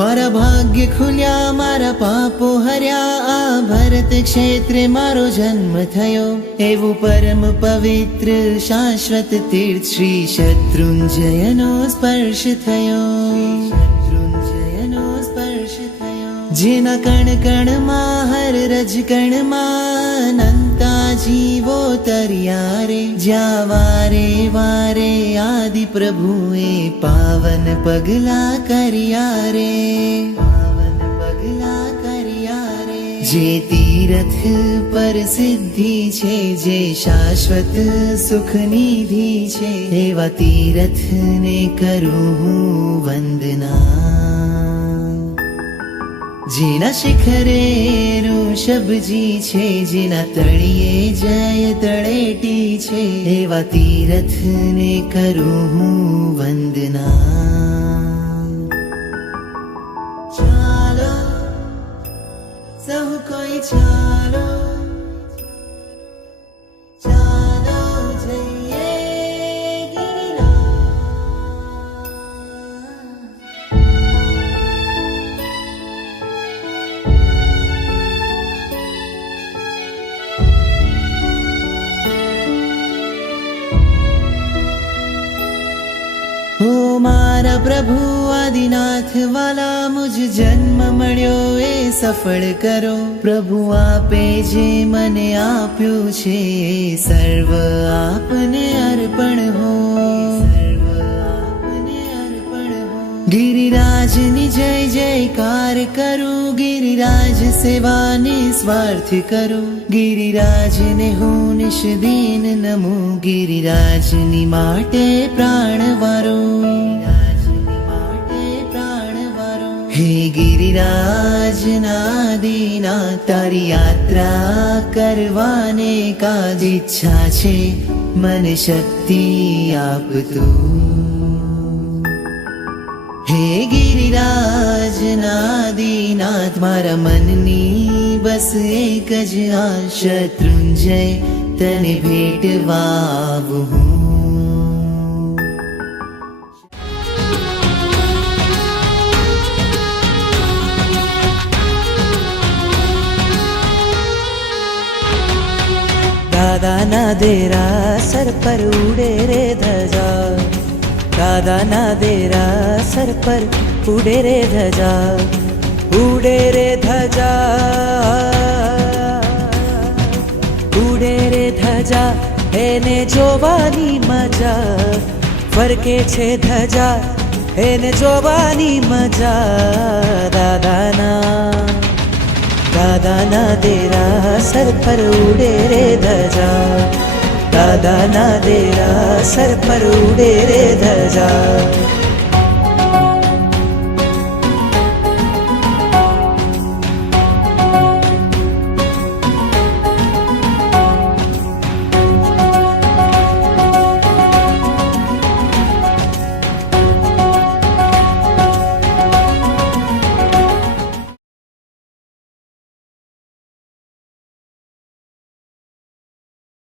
मारा भाग्य खुल्या मारा पापो हर्या आ भरत क्षेत्रे मारो जन्म थयो एवं परम पवित्र शाश्वत तीर्थ श्री शत्रुंजयनो स्पर्श थयो जेना कण कण मां हर रज कण मां अनंता जीवो तरिया रे ज्या वारे वारे आदि प्रभुए पावन पगला करिया रे जे तीरथ पर सिद्धि छे जे शाश्वत सुख निधि छे एवा तीरथ ने करूं हूँ वंदना जेना शिखरे ऋषभजी छे जेना तळिये जय तळेटी छे एवा तीरथ ने करूं हूँ वंदना चालो सब कोई चालो चालो जइए गिरिराज ओ मारा प्रभु आदिनाथ वाला मुझ जन्म मळ्यो ए सफल करो प्रभु आपे जे मने आप्यो छे सर्व आपने अर्पण हो गिरिराज नि जय जयकार करूं गिरिराज सेवा निस्वार्थ करूं गिरिराज ने हूँ निश दिन नमो गिरिराज नि माटे प्राण वारो हे गिरिराज नादीना तारी यात्रा करवाने का इच्छा छे मन शक्ति आप तू हे गिरिराज नादीनाथ मारा मननी बस एक ज आ शत्रुंजय तने भेटवा आवुं हूँ दादा ना देरा सर पर उड़े रे ध्वजा दादा ना देरा सर पर उड़े रे ध्वजा उड़े रे ध्वजा उड़े रे ध्वजा एने जोवानी मजा फरके छे ध्वजा एने जोवानी मजा दादा ना देरा सर पर उड़े रे ध्वजा दादा ना देरा सर पर उड़े रे ध्वजा